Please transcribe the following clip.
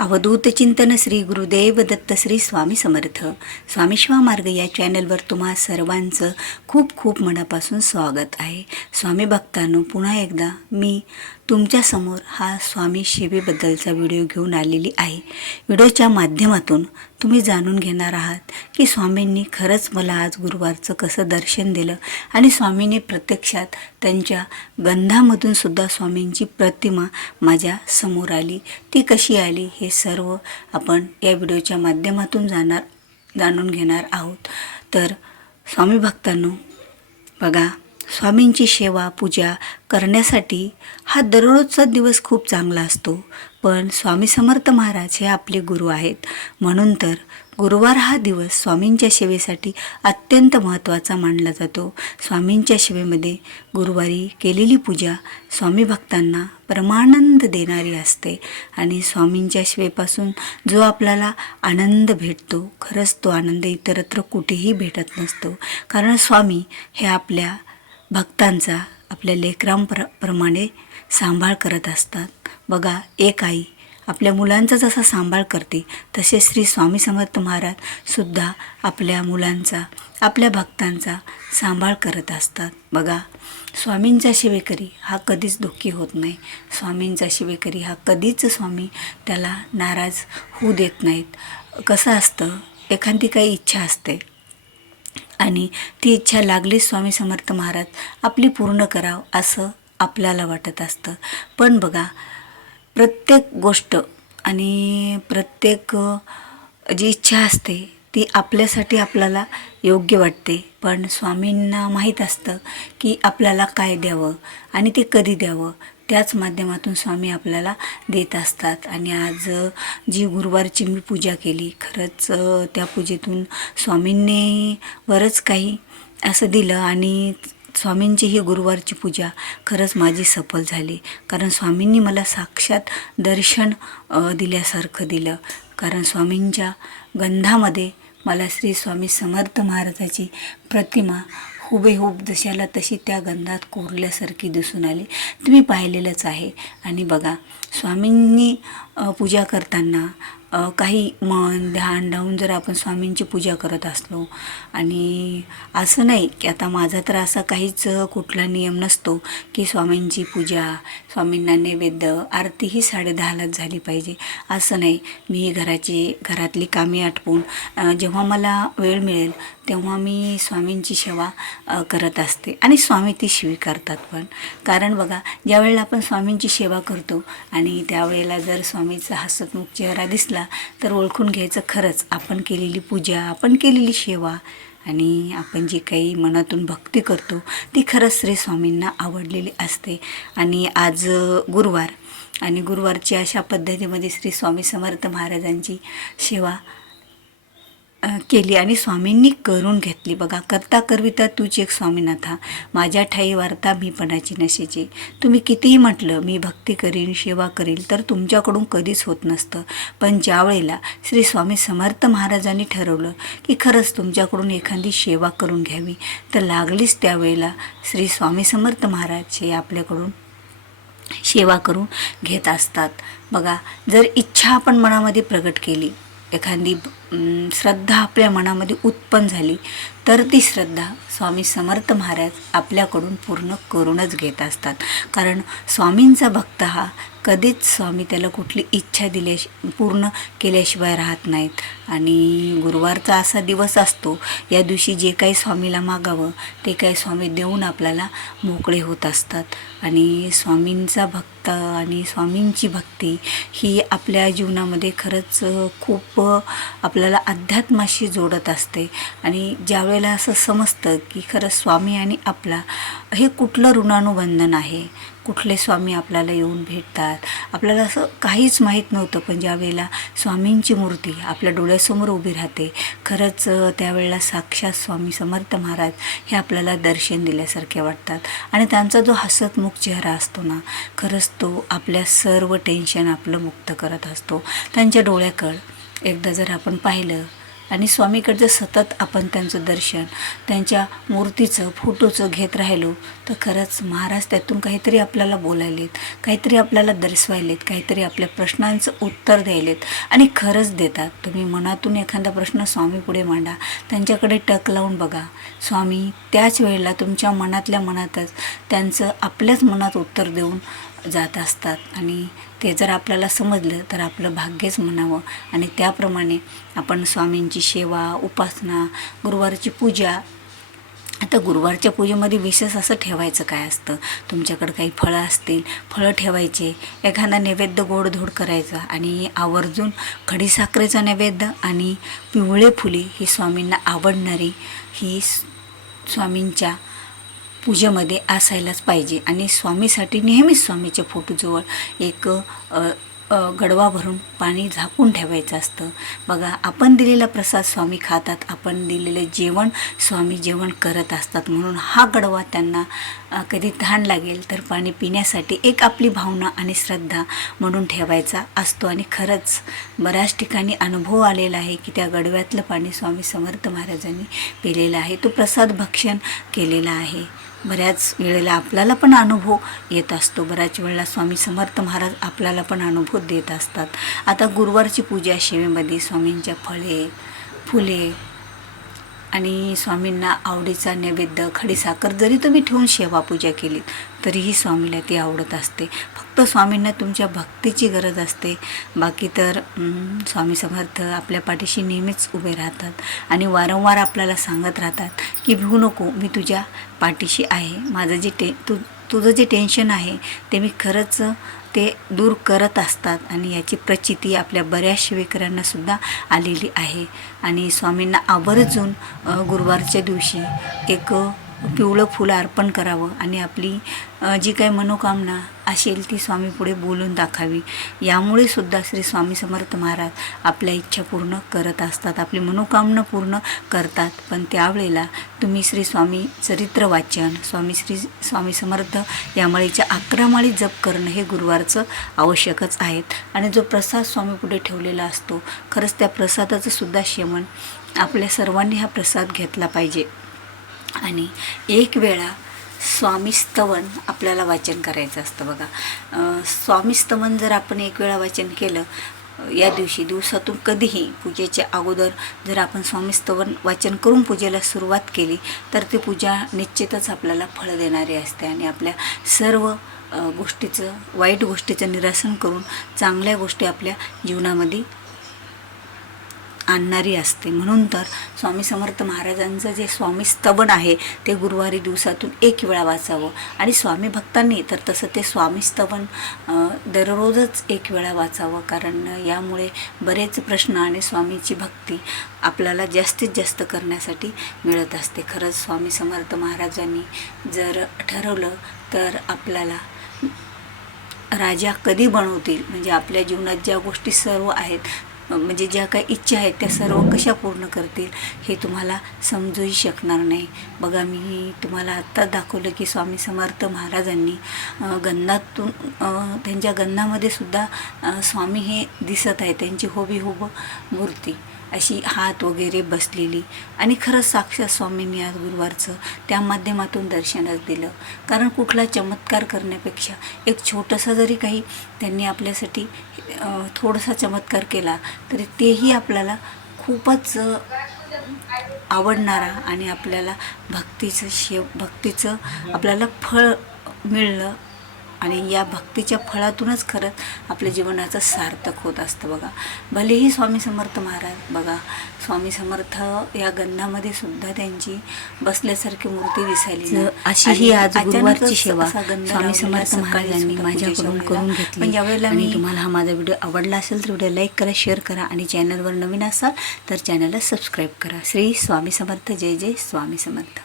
अवधूत चिंतन श्री गुरुदेव दत्त श्री स्वामी समर्थ स्वामीश्वा मार्ग या चॅनलवर तुम्हा सर्वांचं खूप खूप मनापासून स्वागत आहे. स्वामी भक्तांनो, पुन्हा एकदा मी तुमच्यासमोर हा स्वामी सेवेबद्दलचा व्हिडिओ घेऊन आलेली आहे. व्हिडिओच्या माध्यमातून तुम्ही जाणून घेणार आहात की स्वामींनी खरंच मला आज गुरुवारचं कसं दर्शन दिलं आणि स्वामींनी प्रत्यक्षात त्यांच्या गंधामधून सुद्धा स्वामींची प्रतिमा माझ्या समोर आली. ती कशी आली हे सर्व आपण या व्हिडिओच्या माध्यमातून जाणून घेणार आहोत. तर स्वामी भक्तांनो, बघा, स्वामींची सेवा पूजा करण्यासाठी हा दररोजचा दिवस खूप चांगला असतो, पण स्वामी समर्थ महाराज हे आपले गुरु आहेत. म्हणून तर गुरुवार हा दिवस स्वामींच्या सेवेसाठी अत्यंत महत्त्वाचा मानला जातो. स्वामींच्या सेवेमध्ये गुरुवारी केलेली पूजा स्वामी भक्तांना परमानंद देणारी असते आणि स्वामींच्या सेवेपासून जो आपल्याला आनंद भेटतो, खरंच तो आनंद इतरत्र कुठेही भेटत नसतो. कारण स्वामी हे आपल्या भक्तांचा, आपल्या लेकरांप्रमाणे सांभाळ करत असतात. बघा, एक आई आपल्या मुलांचा जसा सांभाळ करते, तसे श्री स्वामी समर्थ महाराज सुद्धा आपल्या मुलांचा, आपल्या भक्तांचा सांभाळ करत असतात. बघा, स्वामींचा सेवेकरी हा कधीच दुःखी होत नाही. स्वामींचा सेवेकरी हा कधीच स्वामी त्याला नाराज होऊ देत नाहीत. कसं असतं, एखादी काही इच्छा असते आणि ती इच्छा लागलीच स्वामी समर्थ महाराज आपली पूर्ण करावं असं आपल्याला वाटत असतं. पण बघा, प्रत्येक गोष्ट आणि प्रत्येक जी इच्छा असते ती आपल्यासाठी आपल्याला योग्य वाटते, पण स्वामींना माहीत असतं की आपल्याला काय द्यावं आणि ते कधी द्यावं. त्याच माध्यमातून स्वामी आपल्याला देत असतात. आणि आज जी गुरुवारची मी पूजा केली, खरंच त्या पूजेतून स्वामींनी बरंच काही असं दिलं आणि स्वामींची ही गुरुवारची पूजा खरंच माझी सफल झाली. कारण स्वामींनी मला साक्षात दर्शन दिल्यासारखं दिलं. कारण स्वामींच्या गंधामध्ये मला श्री स्वामी समर्थ महाराजाची प्रतिमा हुबेहूब जशाला तशी त्या गंधात कोरल्यासारखी दिसून आली. तुम्ही पाहिलेलंच आहे. आणि बघा, स्वामींनी पूजा करताना काही मन ध्यान लावून जर आपण स्वामींची पूजा करत असलो, आणि असं नाही की आता माझा तर असा काहीच कुठला नियम नसतो की स्वामींची पूजा, स्वामींना नैवेद्य, आरती ही 10:30लाच झाली पाहिजे, असं नाही. मी घरातली कामे आटपून जेव्हा मला वेळ मिळेल तेव्हा मी स्वामींची सेवा करत असते आणि स्वामी ती स्वीकारतात पण. कारण बघा, ज्यावेळेला आपण स्वामींची सेवा करतो आणि त्यावेळेला जर स्वामीचा हसतमुख चेहरा दिसला तर ओळखून घ्यायचं, खरंच आपण केलेली पूजा, आपण केलेली सेवा आणि आपण जी काही मनातून भक्ती करतो ती खरंच श्री स्वामींना आवडलेली असते. आणि आज गुरुवार आणि गुरुवारची अशा पद्धतीमध्ये श्री स्वामी समर्थ महाराजांची सेवा केली आणि स्वामींनी करून घेतली. बघा, करता करविता तूच एक स्वामीनाथा, माझ्या ठाई वार्ता मी पणाची नशेची. तुम्ही कितीही म्हटलं मी भक्ती करीन, सेवा करील, तर तुमच्याकडून कधीच होत नसतं. पण ज्या वेळेला श्री स्वामी समर्थ महाराजांनी ठरवलं की खरंच तुमच्याकडून एखादी सेवा करून घ्यावी, तर लागलीच त्यावेळेला श्री स्वामी समर्थ महाराज हे आपल्याकडून सेवा करून घेत असतात. बघा, जर इच्छा आपण मनामध्ये प्रगट केली, एखादी श्रद्धा आपल्या मनामध्ये उत्पन्न झाली, तर ती श्रद्धा स्वामी समर्थ महाराज आपल्याकडून पूर्ण करूनच घेत असतात. कारण स्वामींचा भक्त हा कधीच स्वामी त्याला कुठली इच्छा पूर्ण केल्याशिवाय राहत नाहीत. आणि गुरुवारचा असा दिवस असतो, या दिवशी जे काही स्वामीला मागावं ते काही स्वामी देऊन आपल्याला मोकळे होत असतात. आणि स्वामींचा भक्त आणि स्वामींची भक्ती ही आपल्या जीवनामध्ये खरंच खूप आपल्याला अध्यात्माशी जोडत असते. आणि ज्यावेळेला असं समजतं की खरंच स्वामी आणि आपला हे कुठलं ऋणानुबंधन आहे, कुठले स्वामी आपल्याला येऊन भेटतात, आपल्याला असं काहीच माहीत नव्हतं, पण ज्यावेळेला स्वामींची मूर्ती आपल्या डोळ्यासमोर उभी राहते, खरंच त्यावेळेला साक्षात स्वामी समर्थ महाराज हे आपल्याला दर्शन दिल्यासारखे वाटतात. आणि त्यांचा जो हसतमुख चेहरा असतो ना, खरंच तो आपल्या सर्व टेन्शन आपलं मुक्त करत असतो. त्यांच्या डोळ्याकडं एकदा जर आपण पाहिलं आणि स्वामीकडचं सतत आपण त्यांचं दर्शन, त्यांच्या मूर्तीचं फोटोचं घेत राहिलो तर खरंच महाराज त्यातून काहीतरी आपल्याला बोलायलेत, काहीतरी आपल्याला दर्शवायलेत, काहीतरी आपल्या प्रश्नांचं उत्तर द्यायलेत आणि खरंच देतात. तुम्ही मनातून एखादा प्रश्न स्वामी पुढे मांडा, त्यांच्याकडे टक लावून बघा, स्वामी त्याच वेळेला तुमच्या मनातल्या मनातच त्यांचं आपल्याच मनात उत्तर देऊन जात असतात. आणि ते जर आपल्याला समजलं तर आपलं भाग्यच म्हणावं. आणि त्याप्रमाणे आपण स्वामींची सेवा, उपासना, गुरुवारची पूजा. आता गुरुवारच्या पूजेमध्ये विशेष असं ठेवायचं काय असतं, तुमच्याकडं काही फळं असतील, फळं ठेवायचे, एखादा नैवेद्य गोडधोड करायचा आणि आवर्जून खडीसाखरेचा नैवेद्य आणि पिवळे फुले ही स्वामींना आवडणारी ही स्वामींच्या पूजेमध्ये असायलाच पाहिजे. आणि स्वामीसाठी नेहमीच स्वामीच्या फोटोजवळ एक गडवा भरून पाणी झाकून ठेवायचं असतं. बघा, आपण दिलेला प्रसाद स्वामी खातात, आपण दिलेले जेवण स्वामी जेवण करत असतात. म्हणून हा गडवा त्यांना कधी तहान लागेल तर पाणी पिण्यासाठी एक आपली भावना आणि श्रद्धा म्हणून ठेवायचा असतो. आणि खरंच बऱ्याच ठिकाणी अनुभव आलेला आहे की त्या गडव्यातलं पाणी स्वामी समर्थ महाराजांनी पिलेलं आहे, तो प्रसाद भक्षण केलेला आहे. बऱ्याच वेळेला आपल्याला पण अनुभव येत असतो, बऱ्याच वेळेला स्वामी समर्थ महाराज आपल्याला पण अनुभव देत असतात. आता गुरुवारची पूजा सेवेमध्ये स्वामींच्या फळे, फुले आणि स्वामींना आवडीचा नैवेद्य, खडीसाखर जरी तुम्ही ठेवून सेवा पूजा केलीत तरीही स्वामीला ती आवडत असते. फक्त स्वामींना तुमच्या भक्तीची गरज असते. बाकी तर स्वामी समर्थ आपल्या पाठीशी नेहमीच उभे राहतात आणि वारंवार आपल्याला सांगत राहतात की भिवू नको, मी तुझ्या पाठीशी आहे. माझं जे तुझं जे टेन्शन आहे ते मी खरंच ते दूर करत असतात. आणि याची प्रचिती आपल्या बऱ्याच सेवेकऱ्यांनासुद्धा आलेली आहे. आणि स्वामींना आवर्जून गुरुवारच्या दिवशी एक पिवळं फुलं अर्पण करावं आणि आपली जी काही मनोकामना असेल ती स्वामीपुढे बोलून दाखावी. यामुळे सुद्धा श्री स्वामी समर्थ महाराज आपल्या इच्छा पूर्ण करत असतात, आपली मनोकामना पूर्ण करतात. पण त्यावेळेला तुम्ही श्री स्वामी चरित्र वाचन, स्वामी समर्थ या माळीच्या 11 माळी जप करणं हे गुरुवारचं आवश्यकच आहेत. आणि जो प्रसाद स्वामीपुढे ठेवलेला असतो, खरंच त्या प्रसादाचं सुद्धा सेवन आपल्या सर्वांनी हा प्रसाद घेतला पाहिजे. आणि एक वेळा स्वामीस्तवन आपल्याला वाचन करायचं असतं. बघा, स्वामीस्तवन जर आपण एक वेळा वाचन केलं या दिवशी, दिवसातून कधीही पूजेच्या अगोदर जर आपण स्वामीस्तवन वाचन करून पूजेला सुरुवात केली तर ती पूजा निश्चितच आपल्याला फळ देणारी असते आणि आपल्या सर्व गोष्टीचं, वाईट गोष्टीचं निरसन करून चांगल्या गोष्टी आपल्या जीवनामध्ये आणणारी असते. म्हणून तर स्वामी समर्थ महाराजांचं जे स्वामी स्तवन आहे ते गुरुवारी दिवसातून एक वेळा वाचावं. आणि स्वामी भक्तांनी तर तसं ते स्वामी स्तवन दररोजच एक वेळा वाचावं, कारण यामुळे बरेच प्रश्न आणि स्वामीची भक्ती आपल्याला जास्तीत जास्त करण्यासाठी मिळत असते. खरंच स्वामी समर्थ महाराजांनी जर ठरवलं तर आपल्याला राजा कधी बनवतील, म्हणजे आपल्या जीवनात ज्या गोष्टी सर्व आहेत, म्हणजे ज्या काही इच्छा आहेत त्या सर्व कशा पूर्ण करतील हे तुम्हाला समजूही शकणार नाही. बघा, मी तुम्हाला आत्ताच दाखवलं की स्वामी समर्थ महाराजांनी गंधातून त्यांच्या गंधामध्ये सुद्धा स्वामी हे दिसत आहे, त्यांची हुबेहूब मूर्ती अशी हात वगैरे बसलेली. आणि खरंच साक्षात स्वामींनी आज गुरुवारचं त्या माध्यमातून दर्शनच दिलं. कारण कुठला चमत्कार करण्यापेक्षा एक छोटंसं जरी काही त्यांनी आपल्यासाठी थोडासा चमत्कार केला तरी तेही आपल्याला खूपच आवडणारा आणि आपल्याला भक्तीचं आपल्याला फळ मिळलं. आणि या भक्तीच्या फळातूनच खरंच आपल्या जीवनाचं सार्थक होत असतं. बघा, भलेही स्वामी समर्थ महाराज, बघा स्वामी समर्थ या गंधामध्ये सुद्धा त्यांची बसल्यासारखी मूर्ती दिसायली. अशी ही आज गुरुवारची सेवा स्वामी समर्थ महाराजांनी माझ्याकडून करून घेतली. पण ज्यावेळेला मी तुम्हाला हा माझा व्हिडिओ आवडला असेल तर व्हिडिओ लाईक करा, शेअर करा आणि चॅनलवर नवीन असाल तर चॅनलला सबस्क्राईब करा. श्री स्वामी समर्थ. जय जय स्वामी समर्थ.